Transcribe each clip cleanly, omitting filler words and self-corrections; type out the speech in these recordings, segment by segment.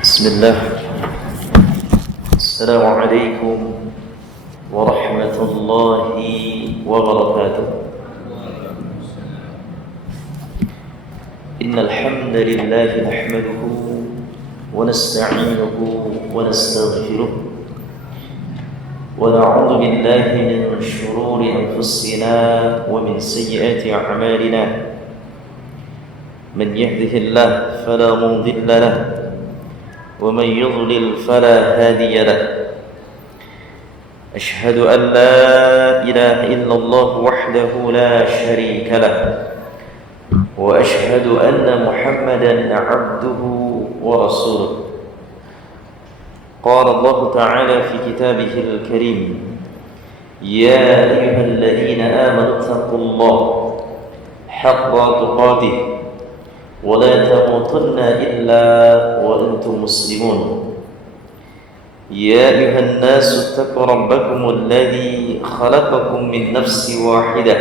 بسم الله. السلام عليكم ورحمة الله وبركاته. إن الحمد لله نحمده ونستعينه ونستغفره ونعوذ بالله من شرور أنفسنا ومن سيئات أعمالنا. من يهده الله فلا مضل له ومن يضلل فلا هادي له. أشهد أن لا إله إلا الله وحده لا شريك له وأشهد أن محمدا عبده ورسوله. قال الله تعالى في كتابه الكريم: يا أيها الذين آمنوا اتقوا الله حق تقاته ولا تموتن إلا وأنتم مسلمون. يا أيها الناس اتقوا ربكم الذي خلقكم من نفس واحدة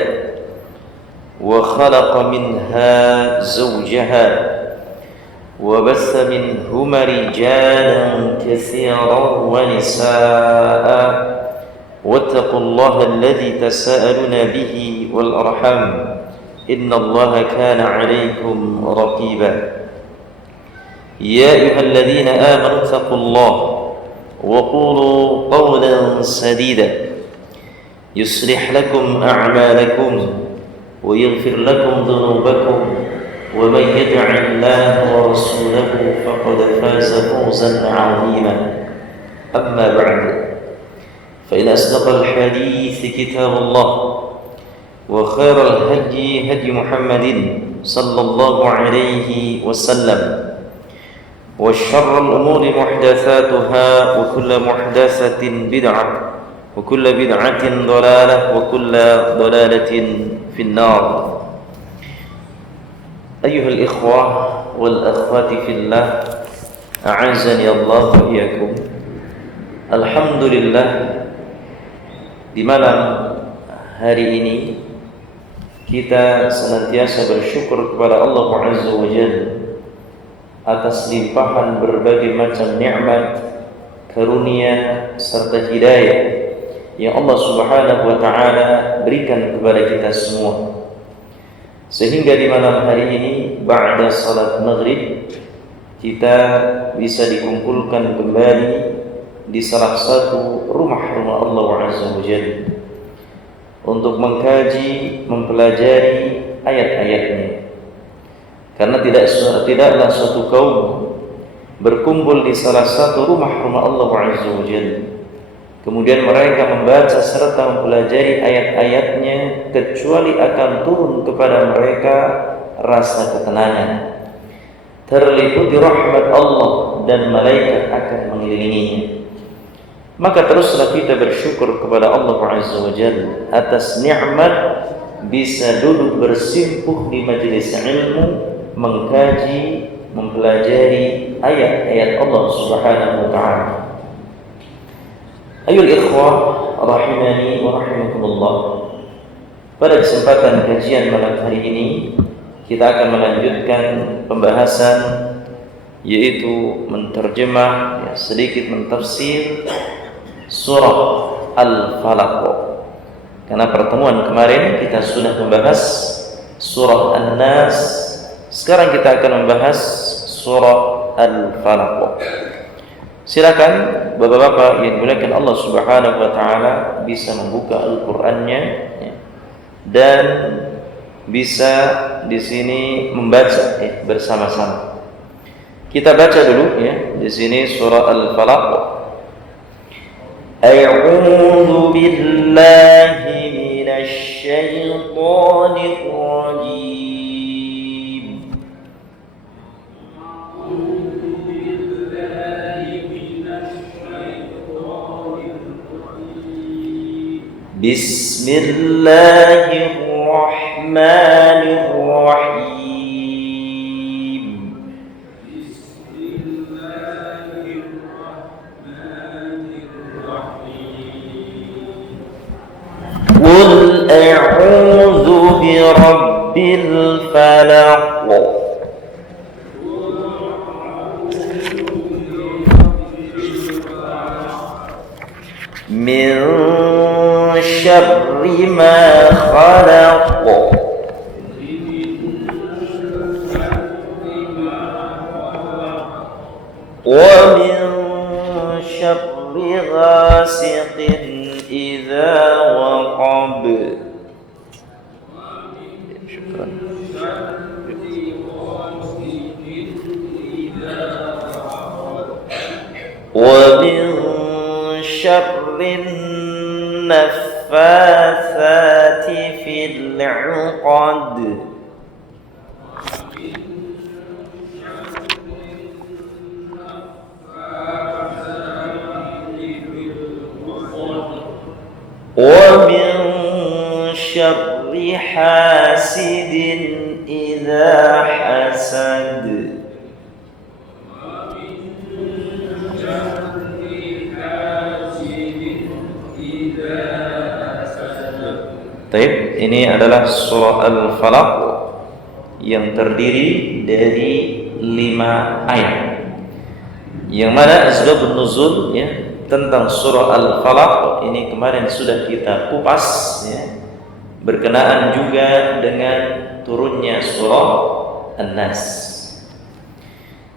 وخلق منها زوجها وبث منهما رجالا كثيرا ونساء واتقوا الله الذي تساءلون به والأرحام إن الله كان عليكم رقيبا. يا أيها الذين آمنوا اتقوا الله وقولوا قولا سديدا يصلح لكم أعمالكم ويغفر لكم ذنوبكم ومن يطع الله ورسوله فقد فاز فوزا عظيما. أما بعد فإن أصدق الحديث كتاب الله وخير الهدي هدي محمد صلى الله عليه وسلم وشر الأمور محدثاتها وكل محدثة بدعة وكل بدعة ضلالة وكل ضلالة في النار. أيها الإخوة والأخوات في الله أعزني الله وإياكم. Alhamdulillah, di malam hari ini kita senantiasa bersyukur kepada Allah Azza wa Jalla atas limpahan berbagai macam nikmat, karunia serta hidayah yang Allah Subhanahu wa taala berikan kepada kita semua. Sehingga di malam hari ini ba'da salat maghrib kita bisa dikumpulkan kembali di salah satu rumah-rumah Allah Azza wa Jalla untuk mengkaji, mempelajari ayat-ayatnya. Karena tidaklah suatu kaum berkumpul di salah satu rumah-rumah Allah Azza wa Jalla kemudian mereka membaca serta mempelajari ayat-ayatnya kecuali akan turun kepada mereka rasa ketenangan, terliputi rahmat Allah dan malaikat akan mengelilinginya. Maka teruslah kita bersyukur kepada Allah Azza wa Jalla atas nikmat bisa duduk bersimpuh di majelis ilmu, mengkaji, mempelajari ayat-ayat Allah Subhanahu wa taala. Ayol ikhwah rahimani wa rahimakumullah. Pada kesempatan kajian malam hari ini kita akan melanjutkan pembahasan, yaitu menterjemah, sedikit mentafsir surah Al-Falaq. Karena pertemuan kemarin kita sudah membahas surah An-Nas, sekarang kita akan membahas surah Al-Falaq. Silakan bapak-bapak yang dimuliakan Allah Subhanahu wa taala bisa membuka Al-Qur'annya dan bisa di sini membaca bersama-sama. Kita baca dulu di sini surah Al-Falaq. A'udzu billahi minasy syaithanir rajim. Bismillahirrahmanirrahim. Qul a'udzu birabbil falaq min syarri ma khalaq wa min syarri ghasiqin idza waqab. Syukran. Wa min syarrin naffatsati fil 'uqad. Wa min syarri hasidin idza hasad. Baik, ini adalah surah Al-Falaq yang terdiri dari 5 ayat. Yang mana asbabun nuzul ya tentang surah Al-Falaq ini kemarin sudah kita kupas ya, berkenaan juga dengan turunnya surah An-Nas.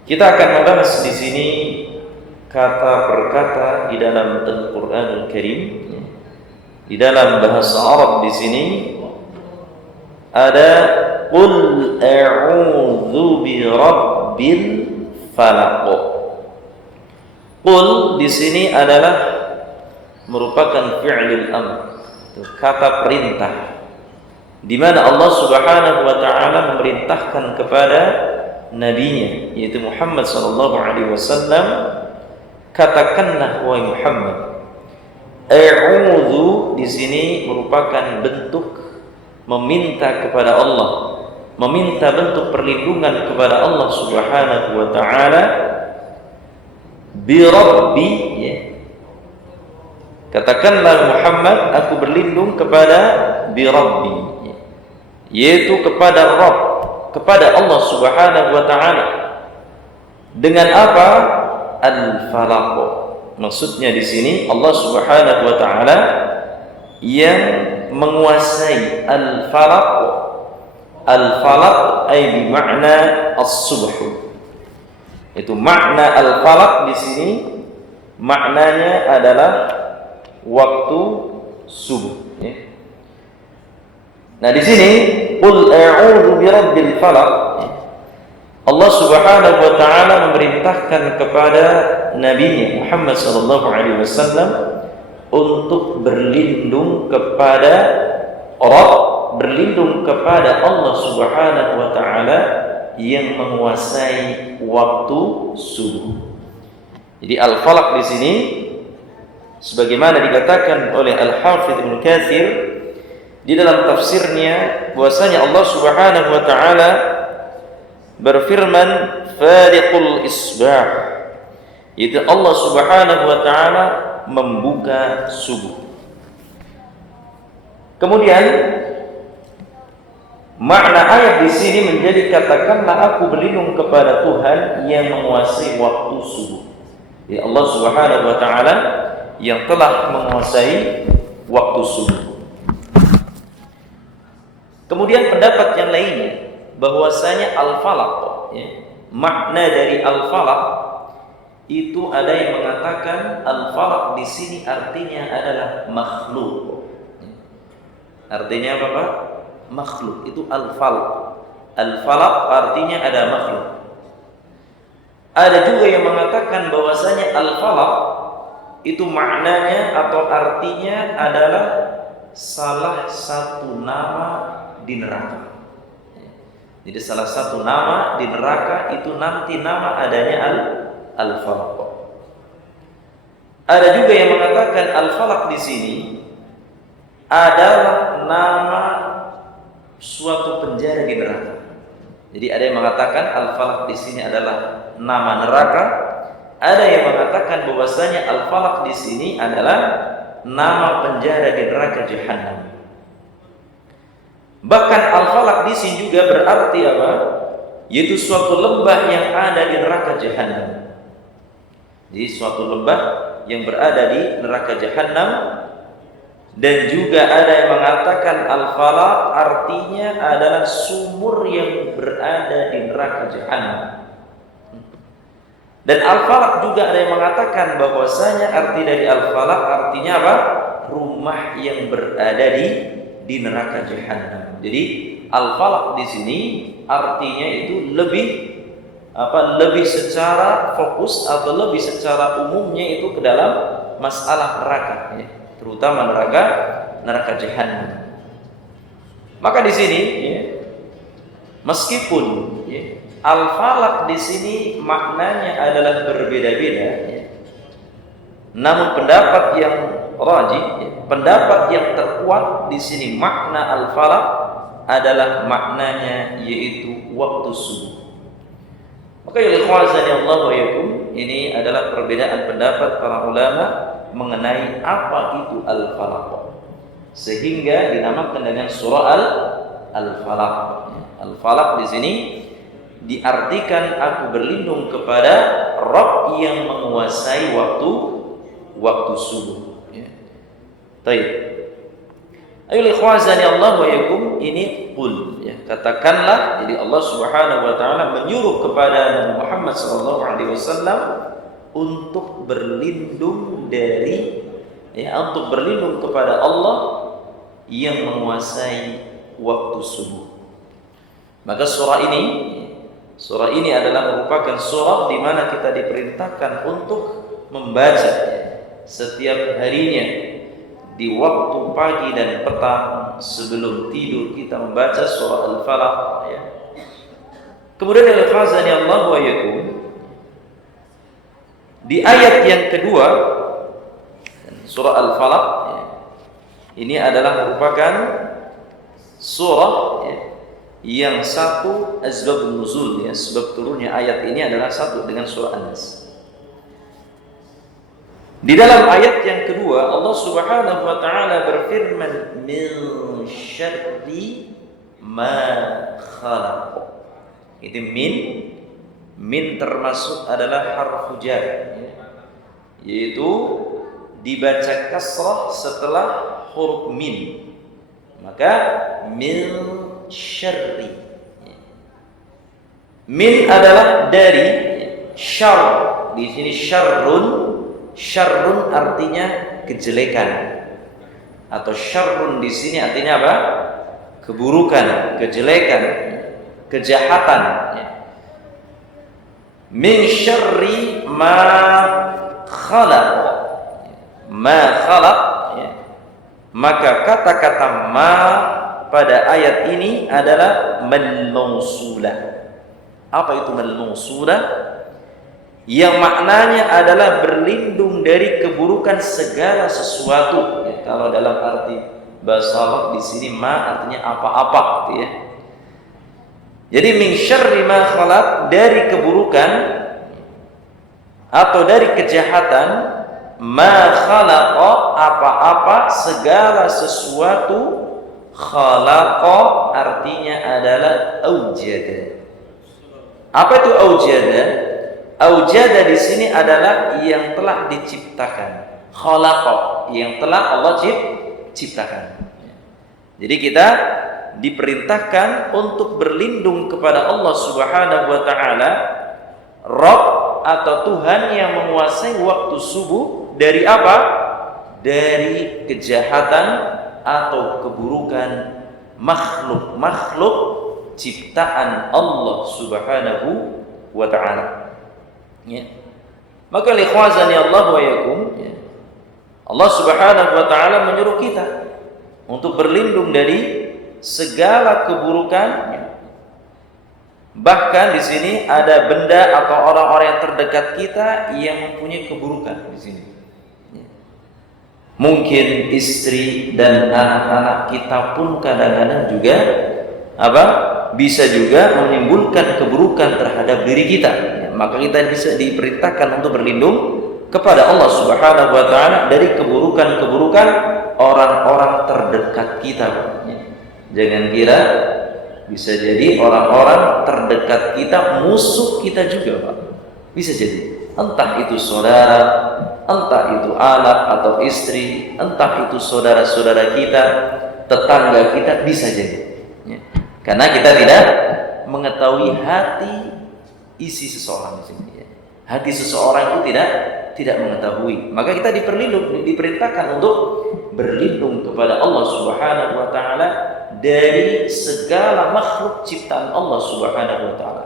Kita akan membahas di sini kata per kata di dalam Al-Qur'anul Karim ya. Di dalam bahasa Arab di sini ada qul a'udzu bi rabbil falaq. Qul di sini adalah merupakan fi'lul amr, kata perintah, di mana Allah Subhanahu wa taala memerintahkan kepada nabinya yaitu Muhammad sallallahu alaihi wasallam, katakanlah wahai Muhammad. A'udzu di sini merupakan bentuk meminta kepada Allah, meminta bentuk perlindungan kepada Allah Subhanahu wa taala bi rabbi ya. Katakanlah Muhammad, aku berlindung kepada bi rabbi ya. Yaitu kepada Rabb, kepada Allah Subhanahu wa taala. Dengan apa? Al-Falaq. Maksudnya di sini Allah Subhanahu wa taala yang menguasai al-falaq. Al-falaq ay bi makna as-subh. Itu makna al-falaq di sini maknanya adalah waktu subuh ya. Nah di sini qul a'udzu birabbil falaq ya. Allah Subhanahu wa taala memerintahkan kepada nabinya Muhammad sallallahu alaihi wasallam untuk berlindung kepada Rabb, berlindung kepada Allah Subhanahu wa taala yang menguasai waktu subuh. Jadi al-falaq di sini sebagaimana dikatakan oleh Al-Hafidz Ibnu Katsir di dalam tafsirnya bahwasanya Allah Subhanahu wa taala berfirman fariqul isbah, yaitu Allah Subhanahu wa taala membuka subuh. Kemudian makna ayat di sini menjadi katakanlah aku berlindung kepada Tuhan yang menguasai waktu subuh. Ya Allah Subhanahu wa taala yang telah menguasai waktu subuh. Kemudian pendapat yang lainnya bahwasanya al-falaq ya, makna dari al-falaq itu ada yang mengatakan al-falaq di sini artinya adalah makhluk. Artinya apa Pak? Makhluk itu al-falaq. Al-falaq artinya ada makhluk. Ada juga yang mengatakan bahwasanya al-falaq itu maknanya atau artinya adalah salah satu nama di neraka. Jadi salah satu nama di neraka itu nanti nama adanya al-falaq. Ada juga yang mengatakan al-falaq di sini adalah nama suatu penjara di neraka. Jadi ada yang mengatakan al-falaq di sini adalah nama neraka. Ada yang mengatakan bahwasanya al-falaq di sini adalah nama penjara di neraka Jahannam. Bahkan al-falaq di sini juga berarti apa? Yaitu suatu lembah yang ada di neraka Jahannam. Jadi suatu lembah yang berada di neraka jahanam. Dan juga ada yang mengatakan al-falaq artinya adalah sumur yang berada di neraka jahanam. Dan al-falaq juga ada yang mengatakan bahwasanya arti dari al-falaq artinya apa? Rumah yang berada di neraka jahanam. Jadi al-falaq di sini artinya itu lebih secara fokus atau lebih secara umumnya itu ke dalam masalah neraka, ya, terutama neraka jahanam. Maka di sini, ya, meskipun ya, al-falaq di sini maknanya adalah berbeda-beda, ya, namun pendapat yang rajih, ya, pendapat yang terkuat di sini makna al-falaq adalah maknanya yaitu waktu subuh. Maka ya ikhwazani Allah wa yakum, ini adalah perbedaan pendapat para ulama mengenai apa itu al-falaq, sehingga dinamakan dengan surah al-falaq. Al-falaq di sini diartikan aku berlindung kepada Rabb yang menguasai waktu subuh. Baik. Ayo ikhwazani Allah wa yakum, ini qul, ya, katakanlah. Jadi Allah Subhanahu wa taala menyuruh kepada Nabi Muhammad sallallahu alaihi wasallam untuk berlindung untuk berlindung kepada Allah yang menguasai waktu subuh. Maka surah ini adalah merupakan surah di mana kita diperintahkan untuk membaca setiap harinya di waktu pagi dan petang sebelum tidur kita membaca surah al-falaq, ya. Kemudian al-fazani Allah wa yakum, di ayat yang kedua surah al-falaq, ya, ini adalah merupakan surah, ya, yang satu asbabun nuzul, ya, sebab turunnya ayat ini adalah satu dengan surah An-Nas. Di dalam ayat yang kedua Allah Subhanahu wa taala berfirman min syarri ma khalaq. Itu min termasuk adalah harfu jar, yaitu dibaca kasrah setelah huruf min. Maka min syarri. Min adalah dari syarr. Di sini syarrun artinya kejelekan, atau syarrun di sini artinya apa? Keburukan, kejelekan, kejahatan. Min syarri ma khalaq. Ma khalaq, ya. Maka kata-kata ma pada ayat ini adalah mal-mausulah. Apa itu mal-mausulah? Yang maknanya adalah berlindung dari keburukan segala sesuatu, ya. Kalau dalam arti bahasa Arab di sini ma artinya apa-apa, gitu, ya. Jadi min syarri ma khalaq, dari keburukan atau dari kejahatan, ma khalaqa apa-apa segala sesuatu, khalaqa artinya adalah aujada. Apa itu aujada? Aujada di sini adalah yang telah diciptakan. Khalaqa, yang telah Allah ciptakan. Jadi kita diperintahkan untuk berlindung kepada Allah Subhanahu wa taala, Rabb atau Tuhan yang menguasai waktu subuh, dari apa? Dari kejahatan atau keburukan makhluk ciptaan Allah Subhanahu wa taala. Ya. Maka likhwazani Allah wa yakum, ya, Allah Subhanahu wa taala menyuruh kita untuk berlindung dari segala keburukan, ya. Bahkan di sini ada benda atau orang-orang yang terdekat kita yang mempunyai keburukan di sini. Ya. Mungkin istri dan anak-anak kita pun kadang-kadang juga bisa juga menimbulkan keburukan terhadap diri kita. Maka kita bisa diperintahkan untuk berlindung kepada Allah Subhanahu wa taala dari keburukan-keburukan orang-orang terdekat kita. Jangan kira bisa jadi orang-orang terdekat kita musuh kita juga, Pak. Bisa jadi entah itu saudara, entah itu anak atau istri, entah itu saudara-saudara kita, tetangga kita, bisa jadi ya. Karena kita tidak mengetahui hati isi seseorang di sini ya. Hati seseorang itu tidak mengetahui. Maka kita diperintahkan untuk berlindung kepada Allah Subhanahu wa taala dari segala makhluk ciptaan Allah Subhanahu wa taala.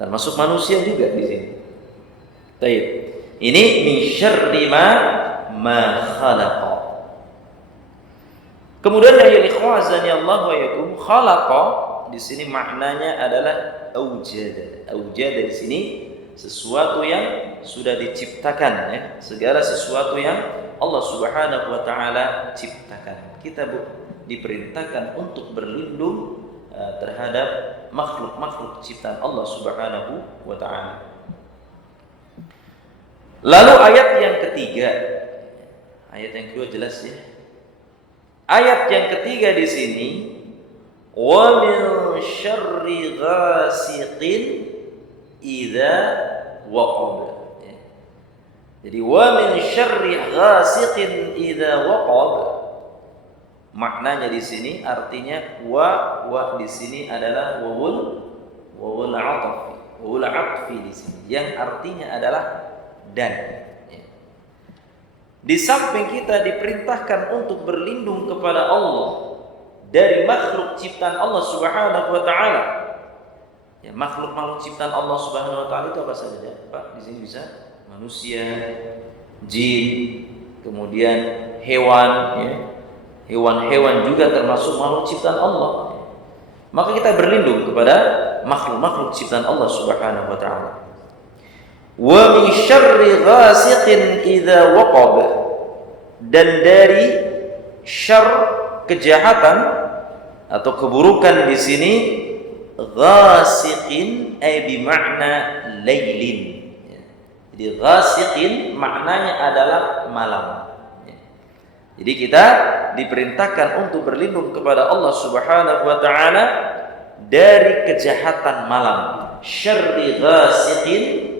Termasuk manusia juga di sini. Baik. Ini min syarri ma khalaqa. Kemudian ya ikhwazani Allah wa yakum, khalaqa di sini maknanya adalah aujada. Aujada di sini sesuatu yang sudah diciptakan ya, segala sesuatu yang Allah Subhanahu wa taala ciptakan. Kita diperintahkan untuk berlindung terhadap makhluk-makhluk ciptaan Allah Subhanahu wa taala. Lalu ayat yang ketiga. Ayat yang kedua jelas ya. Ayat yang ketiga di sini, wa min syarri ghasiqin idza waqab. Jadi wa min syarri ghasiqin idza waqab. Maknanya di sini artinya wa di sini adalah wawul atfi di sini yang artinya adalah dan. Di samping kita diperintahkan untuk berlindung kepada Allah dari makhluk ciptaan Allah Subhanahu wa taala. Ya, makhluk-makhluk ciptaan Allah Subhanahu wa taala itu apa saja ya? Pak, di sini bisa manusia, jin, kemudian hewan ya. Hewan-hewan juga termasuk makhluk ciptaan Allah. Maka kita berlindung kepada makhluk-makhluk ciptaan Allah Subhanahu wa taala. Wa min syarri ghasiqin idza waqab, dan dari syarr kejahatan atau keburukan di sini ghasiqin ay bi makna lailin. Jadi ghasiqin maknanya adalah malam. Jadi kita diperintahkan untuk berlindung kepada Allah Subhanahu wa taala dari kejahatan malam. Syarri ghasiqin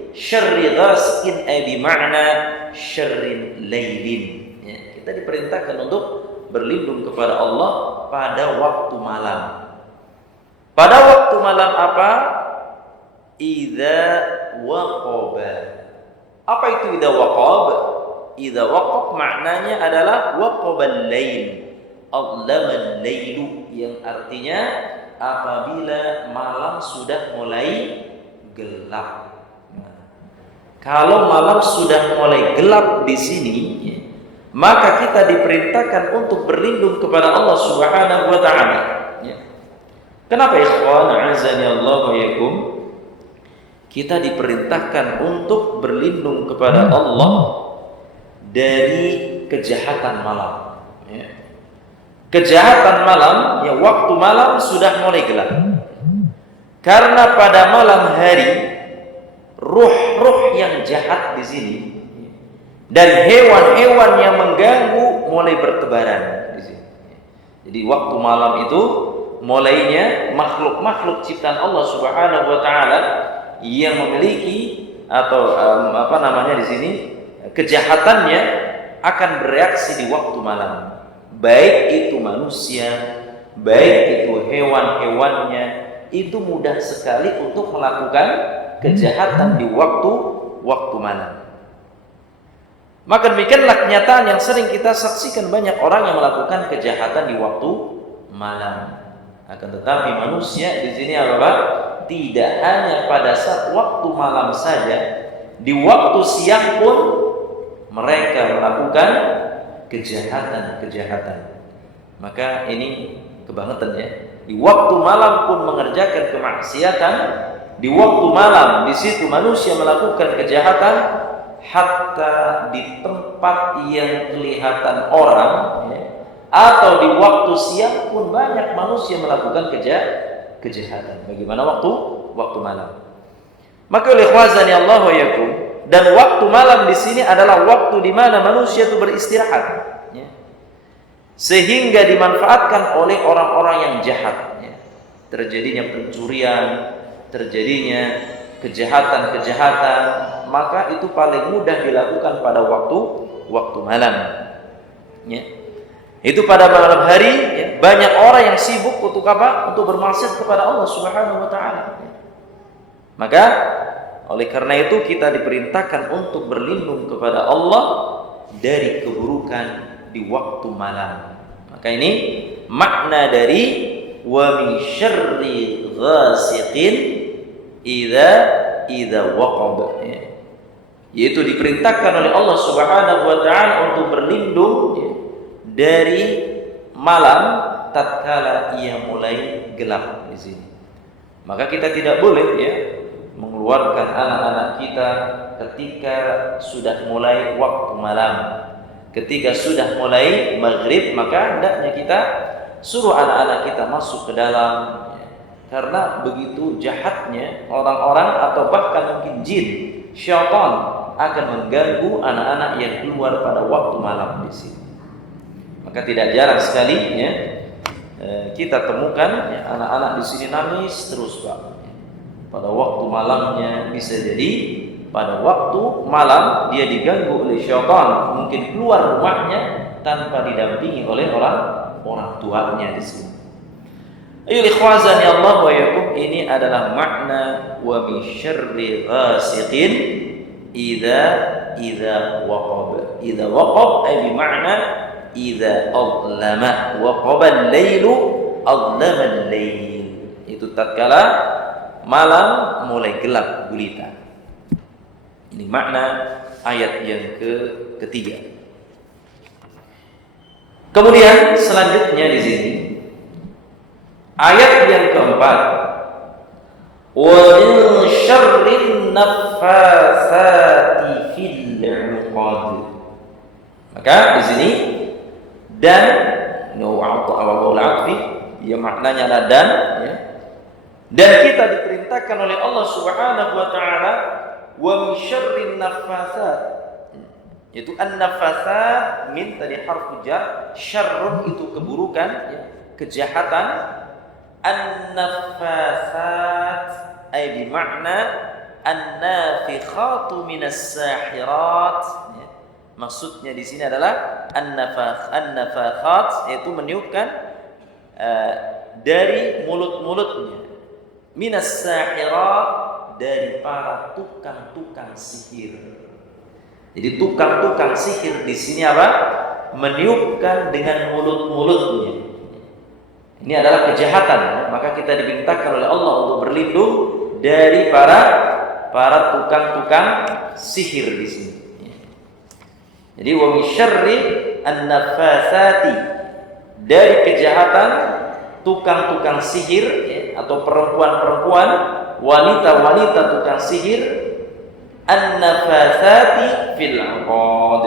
ay bi makna syarrin lailin. Ya, kita diperintahkan untuk berlindung kepada Allah pada waktu malam. Pada waktu malam apa? Idza waqaba. Apa itu idza waqab? Idza waqab maknanya adalah waqabal lail. Adlamal lailu, yang artinya apabila malam sudah mulai gelap. Kalau malam sudah mulai gelap di sini, maka kita diperintahkan untuk berlindung kepada Allah Subhanahu wa taala. Kenapa ikhwan azani Allah wa yakum? Kita diperintahkan untuk berlindung kepada Allah dari kejahatan malam. Kejahatan malam, ya waktu malam sudah mulai gelap. Karena pada malam hari ruh-ruh yang jahat di sini dan hewan-hewan yang mengganggu mulai bertebaran di sini. Jadi waktu malam itu mulainya makhluk-makhluk ciptaan Allah Subhanahu wa taala yang memiliki atau di sini kejahatannya akan bereaksi di waktu malam. Baik itu manusia, baik itu hewan-hewannya, itu mudah sekali untuk melakukan kejahatan di waktu malam. Maka demikianlah kenyataan yang sering kita saksikan, banyak orang yang melakukan kejahatan di waktu malam. Akan tetapi manusia di sini apa? Tidak hanya pada saat waktu malam saja, di waktu siang pun mereka melakukan kejahatan. Maka ini kebangetan ya. Di waktu malam pun mengerjakan kemaksiatan. Di waktu malam di situ manusia melakukan kejahatan, hatta di tempat yang kelihatan orang ya, atau di waktu siang pun banyak manusia melakukan kejahatan. Bagaimana waktu malam? Maka oleh ikhwazani Allah wa yakum, dan waktu malam di sini adalah waktu di mana manusia itu beristirahat ya, sehingga dimanfaatkan oleh orang-orang yang jahat ya. Terjadinya pencurian, terjadinya kejahatan-kejahatan, maka itu paling mudah dilakukan pada waktu malam. Ya. Itu pada malam hari, ya, banyak orang yang sibuk untuk apa? Untuk bermaksiat kepada Allah Subhanahu wa taala. Maka oleh karena itu kita diperintahkan untuk berlindung kepada Allah dari keburukan di waktu malam. Maka ini makna dari wa min syarri ghasiqin idza waqab, ya. Yaitu diperintahkan oleh Allah Subhanahu wa taala untuk berlindung, ya, dari malam tatkala ia mulai gelap di sini. Maka kita tidak boleh, ya, mengeluarkan anak-anak kita ketika sudah mulai waktu malam. Ketika sudah mulai maghrib, maka hendaknya kita suruh anak-anak kita masuk ke dalam, karena begitu jahatnya orang-orang atau bahkan mungkin jin, syaitan akan mengganggu anak-anak yang keluar pada waktu malam di sini. Maka tidak jarang sekali, ya, kita temukan, ya, anak-anak di sini nangis terus, Pak. Pada waktu malamnya, bisa jadi pada waktu malam dia diganggu oleh syaitan, mungkin keluar rumahnya tanpa didampingi oleh orang tuanya di sini. Ayo ikhwazani Allah wa yakum, ini adalah makna wa min syarri ghasiqin idza waqab. Idza waqab ay bi makna idza adlama, waqaba al-lailu adlama al-lail. Itu tatkala malam mulai gelap gulita. Ini makna ayat yang ketiga. Kemudian selanjutnya di sini ayat yang keempat, wa min syarrin naffatsati fil 'uqad. Maka di sini dan awal atfi, ya, maknanya adalah dan, ya. Dan kita diperintahkan oleh Allah Subhanahu wa taala wa min syarrin naffatsat, yaitu an-naffatsat min tadi harfu jar, syarrun itu keburukan, ya, kejahatan. An-naffatsat ay bi makna an-nafikhatu minas sahirat, ya. Maksudnya di sini adalah an-nafakhat, yaitu meniupkan dari mulut-mulutnya, minas sahirat, dari para tukang-tukang sihir. Jadi tukang-tukang sihir di sini apa? Meniupkan dengan mulut-mulutnya. Ini adalah kejahatan, ya. Maka kita diperintahkan oleh Allah untuk berlindung dari para tukang-tukang sihir di sini. Jadi wa min syarri an-naffatsati, dari kejahatan tukang-tukang sihir, ya, atau perempuan-perempuan, wanita-wanita tukang sihir, an-naffatsati fil 'uqad,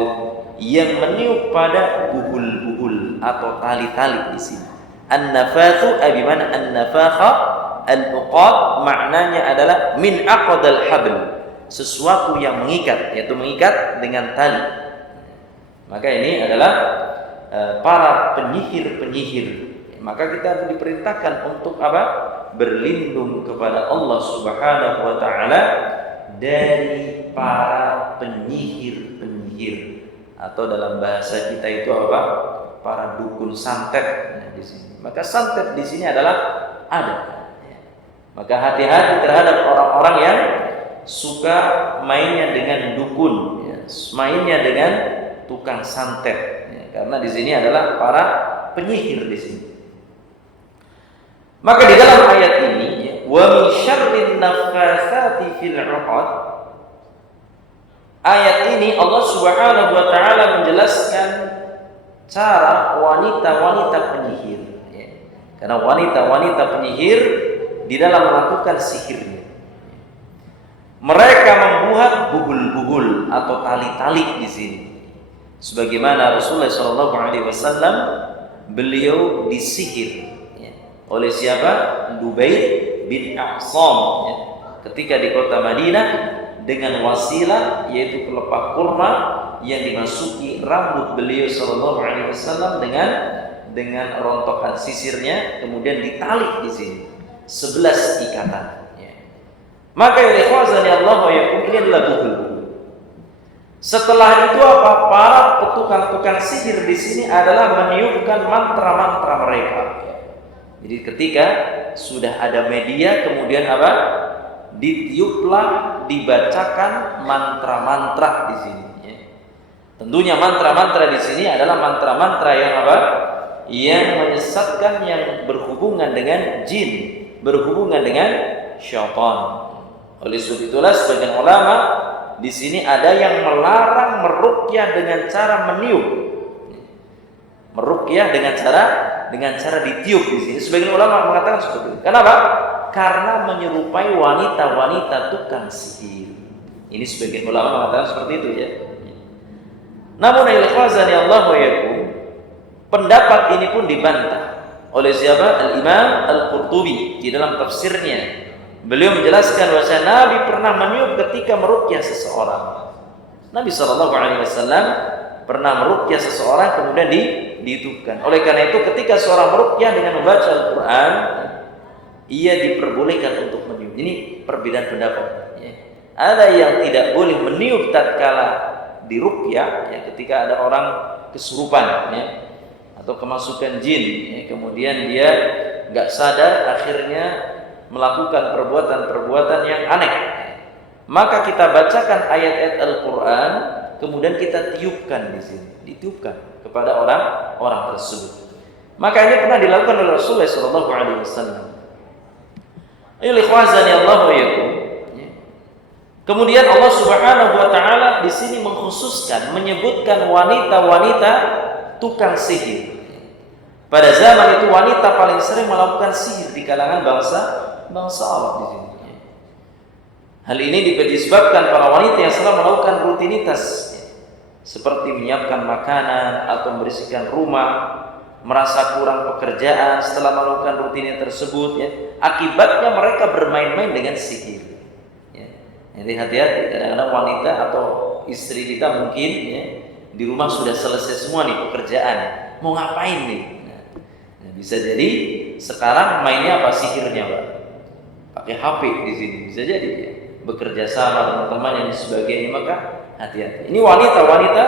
yang meniup pada buhul-buhul atau tali-tali di sini. An-naffatsu ay bimana an-nafakha, al-uqad maknanya adalah min aqdal habl, sesuatu yang mengikat, yaitu mengikat dengan tali. Maka ini adalah para penyihir-penyihir. Maka kita diperintahkan untuk apa? Berlindung kepada Allah Subhanahu wa taala dari para penyihir-penyihir, atau dalam bahasa kita itu apa? Para dukun santet, nah, di sini. Maka santet di sini adalah ada. Maka hati-hati terhadap orang-orang yang suka mainnya dengan dukun, ya, mainnya dengan tukang santet, ya, karena di sini adalah para penyihir di sini. Maka di dalam ayat ini, ya, wa min syarrin naffatsati fil 'uqad, ayat ini Allah Subhanahu wa taala menjelaskan cara wanita-wanita penyihir, ya. Karena wanita-wanita penyihir di dalam melakukan sihirnya, mereka membuat buhul-buhul atau tali-tali di sini. Sebagaimana Rasulullah SAW, beliau disihir, ya, oleh siapa? Dubair bin A'sam, ya, ketika di kota Madinah, dengan wasilah yaitu pelepah kurma yang dimasuki rambut beliau SAW dengan rontokan sisirnya, kemudian ditali di sini 11 ikatan, ya. Maka ya ikhwazani Allah wa yakum, ini adalah buhul. Setelah itu apa? Para tukang sihir di sini adalah meniupkan mantra-mantra mereka. Jadi ketika sudah ada media, kemudian apa? Ditiuplah, dibacakan mantra-mantra di sini. Tentunya mantra-mantra di sini adalah mantra-mantra yang apa? Yang menyesatkan, yang berhubungan dengan jin, berhubungan dengan syaitan. Oleh sebab itulah sebagian ulama di sini ada yang melarang meruqyah dengan cara meniup. Meruqyah dengan cara ditiup di sini. Sebagian ulama mengatakan seperti itu. Kenapa? Karena menyerupai wanita-wanita tukang sihir. Ini sebagian ulama mengatakan seperti itu ya. Namun al-khazani Allah wa yakum, pendapat ini pun dibantah oleh siapa? Al-Imam Al-Qurtubi di dalam tafsirnya. Beliau menjelaskan bahwa Nabi pernah meniup ketika meruqyah seseorang. Nabi SAW pernah meruqyah seseorang kemudian ditiupkan. Oleh karena itu ketika seorang meruqyah dengan membaca Al-Quran, ia diperbolehkan untuk meniup. Ini perbedaan pendapat. Ada yang tidak boleh meniup tatkala diruqyah, ya, ketika ada orang kesurupan, ya, atau kemasukan jin, ya, kemudian dia nggak sadar akhirnya melakukan perbuatan-perbuatan yang aneh, maka kita bacakan ayat-ayat Al-Quran, kemudian kita tiupkan di sini, ditiupkan kepada orang tersebut. Maka ini pernah dilakukan oleh Rasulullah SAW. Kemudian Allah Subhanahu wa taala di sini mengkhususkan, menyebutkan wanita-wanita tukang sihir. Pada zaman itu wanita paling sering melakukan sihir di kalangan bangsa Arab di sini. Hal ini disebabkan para wanita yang selalu melakukan rutinitas seperti menyiapkan makanan atau membersihkan rumah, merasa kurang pekerjaan setelah melakukan rutinitas tersebut, ya. Akibatnya mereka bermain-main dengan sihir. Jadi hati-hati, kadang-kadang wanita atau istri kita mungkin, ya, di rumah sudah selesai semua nih pekerjaan, mau ngapain nih? Nah, bisa jadi sekarang mainnya apa? Sihirnya, Pak. Pakai HP di sini bisa jadi, ya. Bekerja sama dengan teman dan sebagainya, maka hati-hati. Ini wanita-wanita,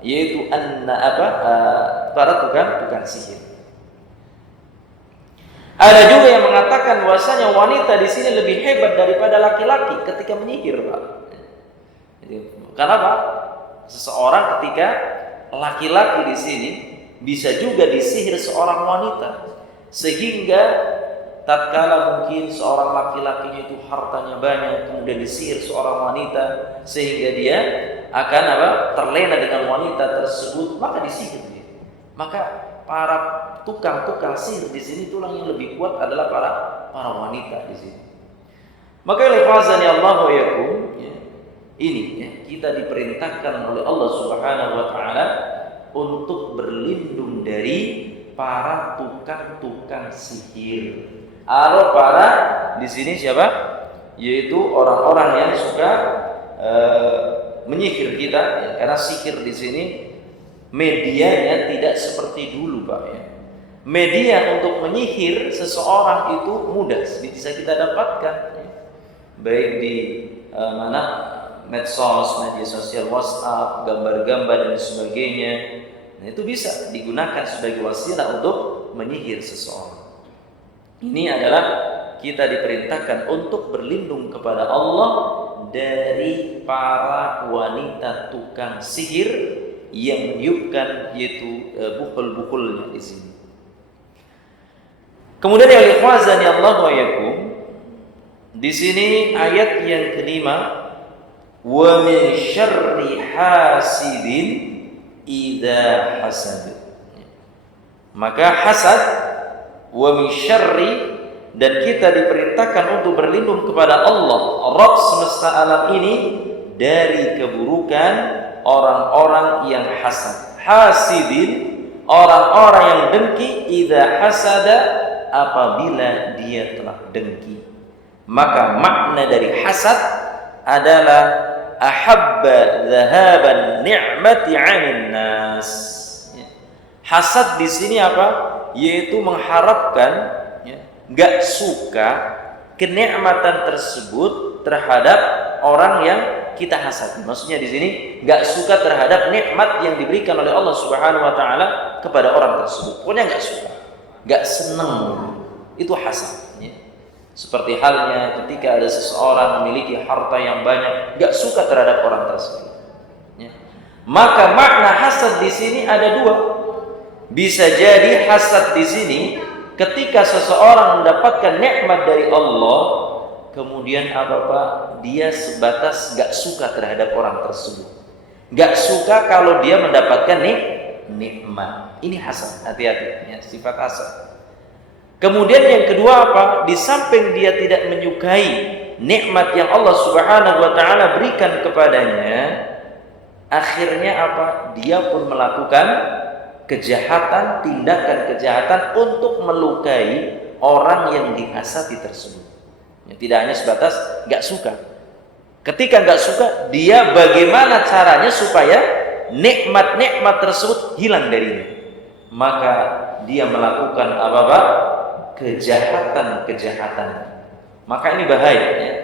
yaitu para tukang sihir. Ada juga yang mengatakan bahwasanya wanita di sini lebih hebat daripada laki-laki ketika menyihir, Pak. Kenapa? Seseorang ketika laki-laki di sini bisa juga disihir seorang wanita, sehingga tatkala mungkin seorang laki-lakinya itu hartanya banyak, kemudian disihir seorang wanita sehingga dia akan terlena dengan wanita tersebut, maka disihir dia. Maka para tukang sihir di sini tulang yang lebih kuat adalah para wanita di sini. Maka lafazani Allah wa yakum, ya, ini, ya, kita diperintahkan oleh Allah Subhanahu wa taala untuk berlindung dari para tukang sihir. Atau para di sini siapa? Yaitu orang-orang yang suka menyihir kita, ya, karena sihir di sini medianya tidak seperti dulu, Pak, ya. Media untuk menyihir seseorang itu mudah, bisa kita dapatkan, ya. Baik di medsos, media sosial, WhatsApp, gambar-gambar dan sebagainya. Nah, itu bisa digunakan sebagai wasilah untuk menyihir seseorang. Ini adalah kita diperintahkan untuk berlindung kepada Allah dari para wanita tukang sihir yang meniupkan, yaitu bukul-bukulnya di sini. Kemudian ya ikhwazani Allah wa yakum, di sini ayat yang kelima, wa min syarri hasidin idza hasad. Maka hasad, wa min syarri, dan kita diperintahkan untuk berlindung kepada Allah, Rabb semesta alam ini, dari keburukan orang-orang yang hasad. Hasidin, orang-orang yang dengki, idza hasada, apabila dia telah dengki. Maka makna dari hasad adalah ahabba dhahaban ni'mati 'anil nas. Hasad di sini apa? Yaitu mengharapkan, ya, enggak suka kenikmatan tersebut terhadap orang yang kita hasad. Maksudnya di sini nggak suka terhadap nikmat yang diberikan oleh Allah Subhanahu wa taala kepada orang tersebut. Pokoknya nggak suka, nggak senang. Itu hasad. Ya. Seperti halnya ketika ada seseorang memiliki harta yang banyak, nggak suka terhadap orang tersebut. Ya. Maka makna hasad di sini ada dua. Bisa jadi hasad di sini ketika seseorang mendapatkan nikmat dari Allah, kemudian dia sebatas gak suka terhadap orang tersebut, gak suka kalau dia mendapatkan nikmat. Ini hasad, hati-hati ya, sifat hasad. Kemudian yang kedua apa? Di samping dia tidak menyukai nikmat yang Allah Subhanahu wa taala berikan kepadanya, akhirnya apa? Dia pun melakukan kejahatan, tindakan kejahatan untuk melukai orang yang dihasati tersebut. Ya, tidak hanya sebatas gak suka. Ketika gak suka, dia bagaimana caranya supaya nikmat-nikmat tersebut hilang darinya. Maka dia melakukan apa-apa? Kejahatan-kejahatan. Maka ini bahaya. Ya.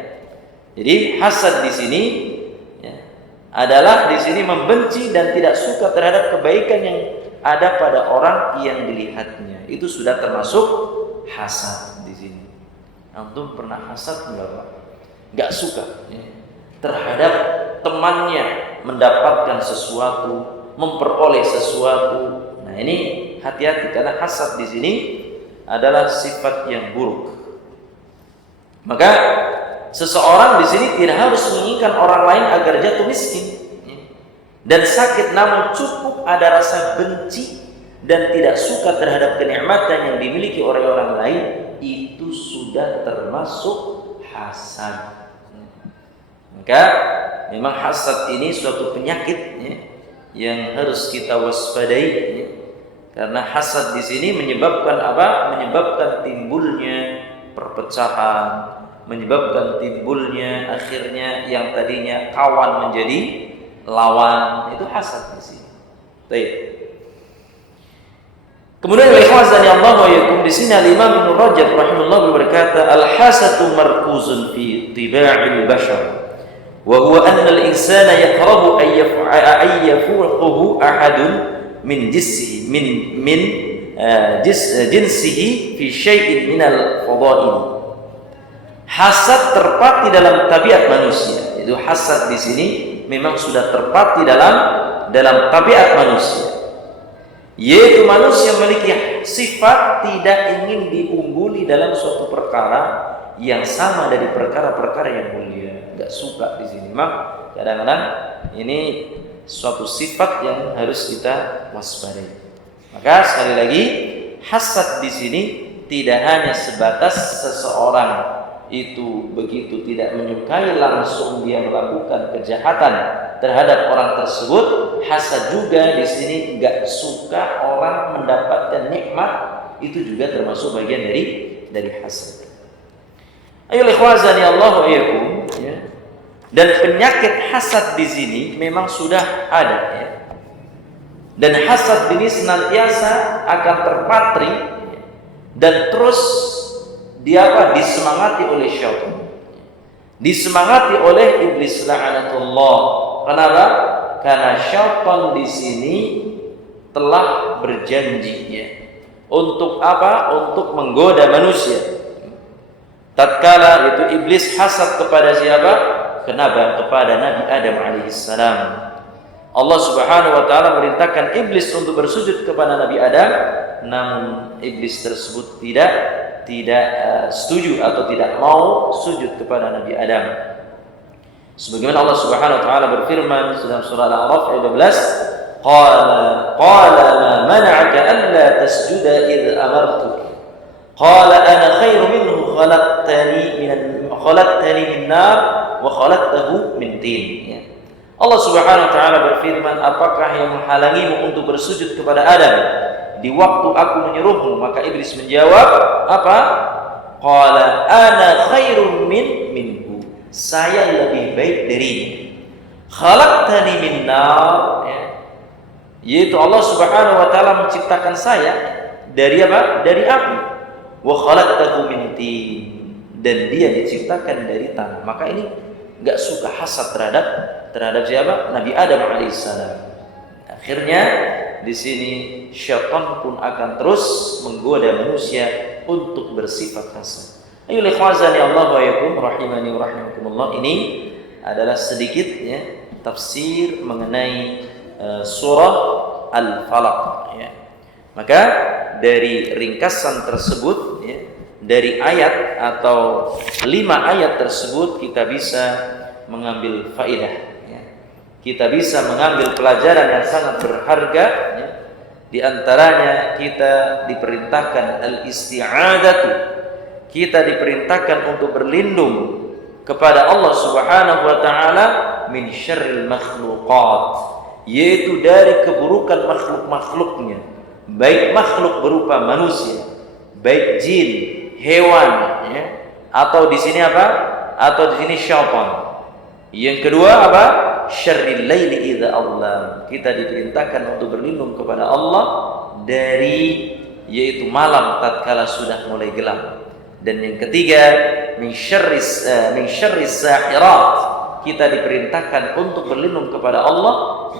Jadi hasad di sini ya, adalah di sini membenci dan tidak suka terhadap kebaikan yang ada pada orang yang dilihatnya. Itu sudah termasuk hasad di sini. Antum pernah hasad enggak, Pak? Enggak suka ya, terhadap temannya mendapatkan sesuatu, memperoleh sesuatu. Nah, ini hati-hati karena hasad di sini adalah sifat yang buruk. Maka seseorang di sini tidak harus menginginkan orang lain agar jatuh miskin dan sakit, namun cukup ada rasa benci dan tidak suka terhadap kenikmatan yang dimiliki oleh orang lain, itu sudah termasuk hasad. Maka memang hasad ini suatu penyakit ya, yang harus kita waspadai ya. Karena hasad di sini menyebabkan apa? Menyebabkan timbulnya perpecahan, menyebabkan timbulnya akhirnya yang tadinya kawan menjadi lawan. Itu hasad di sini. Baik. Kemudian ikhwazani Allah wa yakum, di sini Al-Imam Ibnu Rajab rahimahullah berkata, al-hasadu markuzun fi tiba'il bashar wa huwa anna al-insana yakrahu ay yafuquhu ahadun min jinsihi fi syai'in min al-fada'il. Hasad terpati dalam tabiat manusia. Itu hasad di sini memang sudah terpati dalam tabiat manusia, yaitu manusia memiliki sifat tidak ingin diungguli dalam suatu perkara yang sama dari perkara-perkara yang mulia. Gak suka di sini. Memang kadang-kadang ini suatu sifat yang harus kita waspadai. Maka sekali lagi, hasad di sini tidak hanya sebatas seseorang itu begitu tidak menyukai langsung dia melakukan kejahatan terhadap orang tersebut. Hasad juga di sini enggak suka orang mendapatkan nikmat, itu juga termasuk bagian dari hasad. Ayo ikhwazani Allah wa iyyakum ya. Dan penyakit hasad di sini memang sudah ada ya. Dan hasad ini senantiasa akan terpatri dan terus disemangati oleh syaitan, disemangati oleh iblis la'anatullah. Kenapa? Karena syaitan di sini telah berjanji ya, untuk apa? Untuk menggoda manusia. Tatkala itu iblis hasad kepada siapa? Kenapa? Kepada Nabi Adam alaihissalam. Allah Subhanahu wa taala merintahkan iblis untuk bersujud kepada Nabi Adam, namun iblis tersebut tidak setuju atau tidak mau sujud kepada Nabi Adam. Sebagaimana Allah Subhanahu wa taala berfirman dalam surah Al-A'raf ayat 12, qala ma mana'aka alla tasjuda idh amartuk qala ana khairu minhu khalaqtani min nar wa khalaqtahu min tin. Ya. Allah Subhanahu wa taala berfirman, apakah yang menghalangimu untuk bersujud kepada Adam di waktu aku menyuruhmu? Maka iblis menjawab apa? Qala ana khairun minhu, saya lebih baik darinya. Khalaqtani min nar ya. Yaitu Allah Subhanahu wa taala menciptakan saya dari apa? Dari api. Wa khalaqtahu min tin, dan dia diciptakan dari tanah. Maka ini nggak suka, hasad terhadap siapa? Nabi Adam alaihissalam. Akhirnya di sini syaitan pun akan terus menggoda manusia untuk bersifat hasad. Ayo ikhwazani Allah wa yakum rahimani wa rahimakumullah. Ini adalah sedikit ya tafsir mengenai surah Al-Falaq ya. Maka dari ringkasan tersebut ya, dari ayat atau 5 ayat tersebut kita bisa mengambil faedah ya. Kita bisa mengambil pelajaran yang sangat berharga ya. Di antaranya kita diperintahkan al-isti'adatu. Kita diperintahkan untuk berlindung kepada Allah Subhanahu wa taala min syarril makhluqat, yaitu dari keburukan makhluk-makhluknya, baik makhluk berupa manusia, baik jin, hewan ya, atau di sini apa? Atau di sini syaitan. Yang kedua apa? Syarril laili idza adlam. Kita diperintahkan untuk berlindung kepada Allah dari yaitu malam tatkala sudah mulai gelap. Dan yang ketiga, min syarris sahirat. Kita diperintahkan untuk berlindung kepada Allah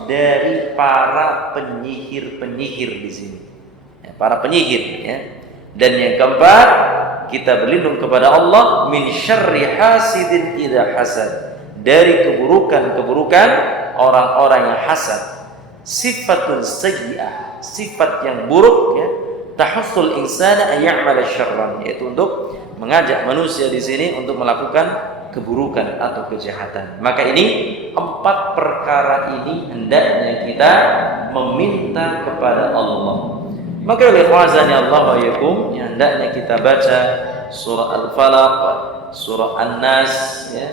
dari para penyihir-penyihir di sini. Ya, para penyihir ya. Dan yang keempat, kita berlindung kepada Allah min syarri hasidin idza hasad. Dari keburukan-keburukan orang-orang yang hasad. Sifatun sayyi'ah, sifat yang buruk ya. Tahassul insana an ya'mala syarran, yaitu untuk mengajak manusia di sini untuk melakukan keburukan atau kejahatan. Maka ini 4 perkara ini hendaknya kita meminta kepada Allah. Maka oleh ikhwazani Allah wa yakum, hendaknya kita baca surah Al-Falaq, surah An-Nas ya.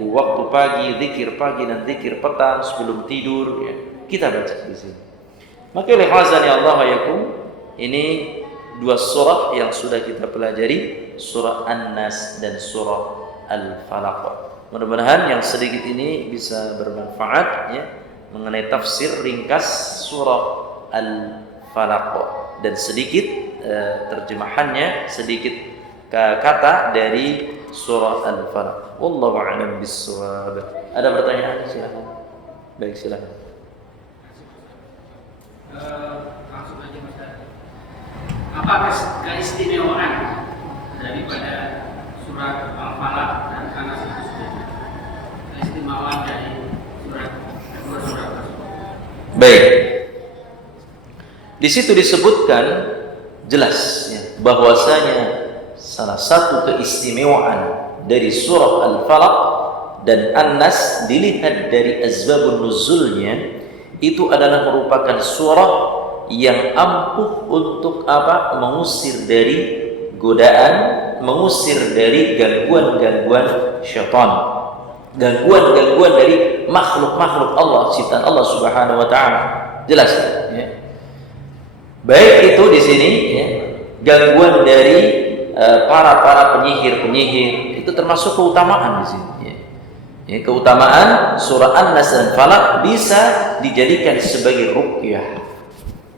Di waktu pagi, zikir pagi dan zikir petang sebelum tidur ya. Kita baca di sini. Maka oleh ikhwazani Allah wa yakum, ini 2 surah yang sudah kita pelajari, surah An-Nas dan surah Al-Falaq. Mudah-mudahan yang sedikit ini bisa bermanfaat ya, mengenai tafsir ringkas surah Al-Falaq dan sedikit terjemahannya, sedikit kata dari surah Al-Falaq. Wallahu a'lam bissawab. Ada pertanyaan? Silakan. Baik, silakan. Langsung aja Mas. Apa keistimewaan daripada surat Al-Falaq dan An-Nas itu sendiri? Keistimewaan dari surat tersebut. Baik. Di situ disebutkan jelas ya, bahwasanya salah satu keistimewaan dari surah Al-Falaq dan An-Nas dilihat dari asbabun nuzulnya, itu adalah merupakan surah yang ampuh untuk apa? Mengusir dari godaan, mengusir dari gangguan-gangguan syaitan, gangguan-gangguan dari makhluk-makhluk Allah, ciptaan Allah Subhanahu wa taala. Jelas ya. Baik itu di sini ya, gangguan dari para penyihir-penyihir, itu termasuk keutamaan di sini ya. Ya, keutamaan surah An-Nas dan Falaq bisa dijadikan sebagai ruqyah,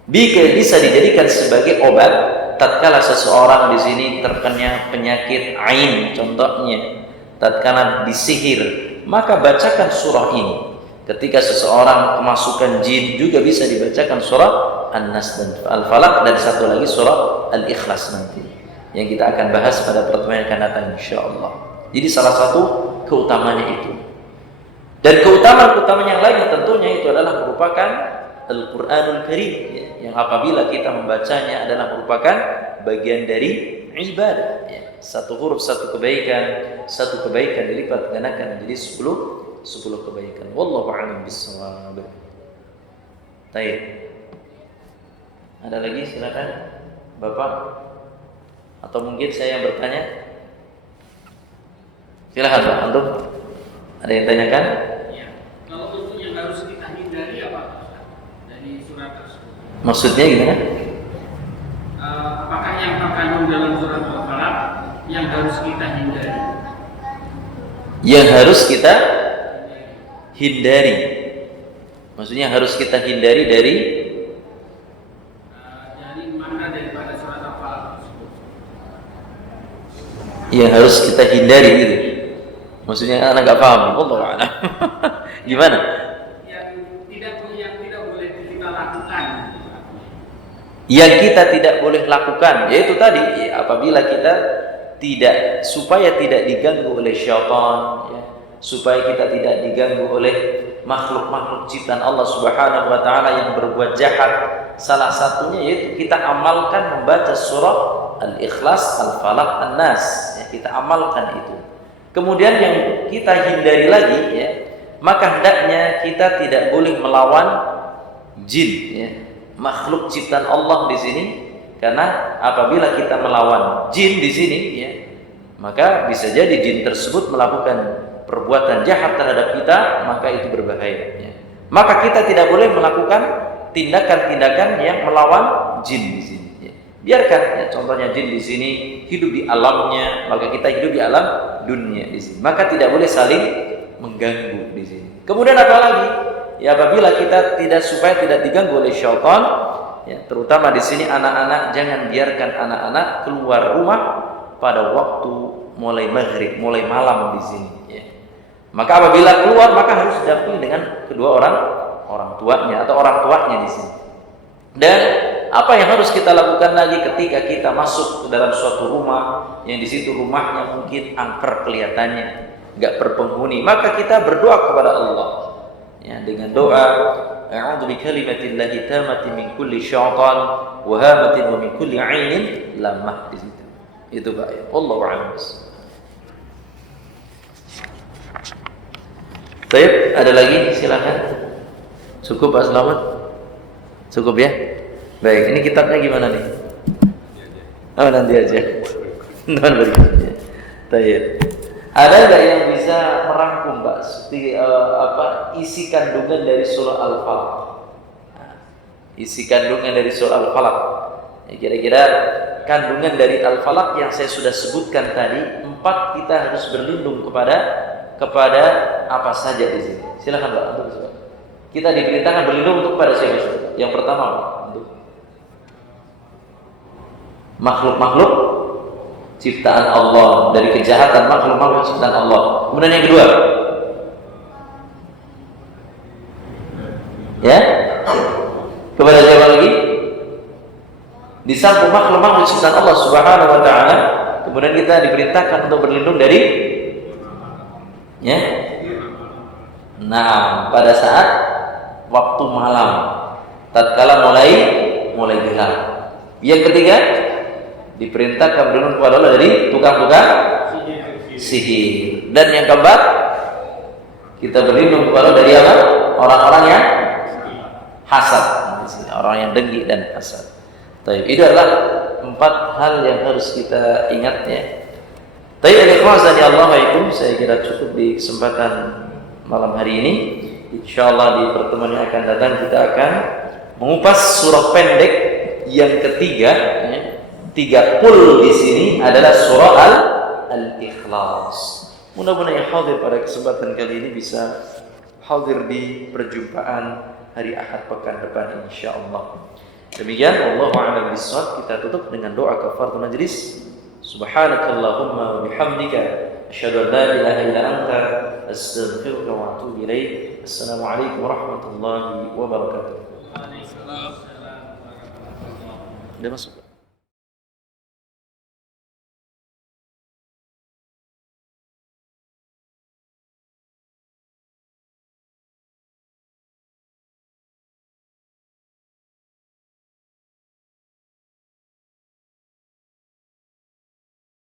bisa dijadikan sebagai obat tatkala seseorang di sini terkena penyakit ain contohnya, tatkala disihir, maka bacakan surah ini. Ketika seseorang kemasukan jin juga bisa dibacakan surah An-Nas dan Al-Falaq, dan satu lagi surah Al-Ikhlas nanti yang kita akan bahas pada pertemuan yang akan datang insyaallah. Jadi salah satu keutamanya itu. Dan keutamaan-keutamaan yang lain tentunya itu adalah merupakan Al-Quranul Karim ya, yang apabila kita membacanya adalah merupakan bagian dari ibadah ya. Satu huruf satu kebaikan dilipat gandakan menjadi 10 kebaikan. Wallahu a'lam bissawab. Baik. Ada lagi silakan Bapak, atau mungkin saya yang bertanya. Silakan Pak, antum. Ada yang tanyakan? Ya. Kalau untuk yang harus kita hindari apa dari surat tersebut? Maksudnya gimana? Apakah yang terkandung dalam surat Al-Falaq yang harus kita hindari? Yang harus kita hindari. Maksudnya harus kita hindari dari mana daripada surat Al-Falaq tersebut? yang harus kita hindari gitu. Maksudnya anak nggak paham. Wallahu a'lam. Gimana? Yang tidak boleh kita lakukan. Yang kita tidak boleh lakukan, yaitu tadi apabila kita supaya tidak diganggu oleh syaitan, ya, supaya kita tidak diganggu oleh makhluk-makhluk ciptaan Allah Subhanahu wa taala yang berbuat jahat. Salah satunya yaitu kita amalkan membaca surah Al-Ikhlas, Al-Falaq, An-Nas, ya, kita amalkan itu. Kemudian yang kita hindari lagi, ya, maka hendaknya kita tidak boleh melawan jin, ya, makhluk ciptaan Allah di sini, karena apabila kita melawan jin di sini, ya, maka bisa jadi jin tersebut melakukan perbuatan jahat terhadap kita, maka itu berbahaya. Ya. Maka kita tidak boleh melakukan tindakan-tindakan yang melawan jin di sini. Ya. Biarkan, ya, contohnya jin di sini hidup di alamnya, maka kita hidup di alam dunia di sini. Maka tidak boleh saling mengganggu di sini. Kemudian apa lagi? Ya, apabila kita supaya tidak diganggu oleh syaitan, ya, terutama di sini anak-anak, jangan biarkan anak-anak keluar rumah pada waktu mulai maghrib, mulai malam di sini. Ya. Maka apabila keluar maka harus didampingi dengan kedua orang tuanya atau orang tuanya di sini. Dan apa yang harus kita lakukan lagi ketika kita masuk ke dalam suatu rumah yang di situ rumahnya mungkin angker kelihatannya, nggak berpenghuni, maka kita berdoa kepada Allah, ya, dengan doa a'udzu bikalimatillahi tammati min kulli syaitan wa hamatin wa min kulli 'ainin lamah di situ. Itu Pak ya. Wallahu a'lam. Baik, ada lagi? Silakan. Cukup Pak Selamat? Cukup ya? Baik, ini kitabnya gimana nih? Oh, nanti aja. Nanti berikutnya. Baik. Ada nggak yang bisa merangkum Pak isi kandungan dari surah Al-Falaq? Isi kandungan dari surah Al-Falaq. Ya, kira-kira kandungan dari Al-Falaq yang saya sudah sebutkan tadi, 4 kita harus berlindung kepada apa saja di sini. Silakan Pak, untuk Pak. Kita diperintahkan berlindung untuk kepada siapa? Yang pertama Pak, untuk makhluk-makhluk ciptaan Allah, dari kejahatan makhluk-makhluk ciptaan Allah. Kemudian yang kedua, ya, kepada siapa lagi? Di samping makhluk-makhluk ciptaan Allah Subhanahu wa taala, kemudian kita diperintahkan untuk berlindung dari, ya, nah, pada saat waktu malam, tatkala mulai gelap. Yang ketiga, diperintahkan berlindung kepada Allah dari tukang-tukang sihir. Dan yang keempat, kita berlindung kepada Allah dari apa? Orang-orang yang hasad, orang yang dengki dan hasad. Itu adalah 4 hal yang harus kita ingat, ya. Saya kira cukup di kesempatan malam hari ini. Insyaallah di pertemuan yang akan datang kita akan mengupas surah pendek yang ketiga, ya. 3 pul di sini adalah surah Al-Ikhlas. Mudah-mudahan yang hadir pada kesempatan kali ini bisa hadir di perjumpaan hari Ahad pekan depan insyaallah. Demikian, wallahu a'lam bishawab. Kita tutup dengan doa kafaratul majlis. Subhanakallahumma wa bihamdika asyhadu an la ilaha illa anta astaghfiruka wa atubu ilaik. Assalamualaikum warahmatullahi wabarakatuh. Waalaikumsalam warahmatullahi wabarakatuh. Udah masuk.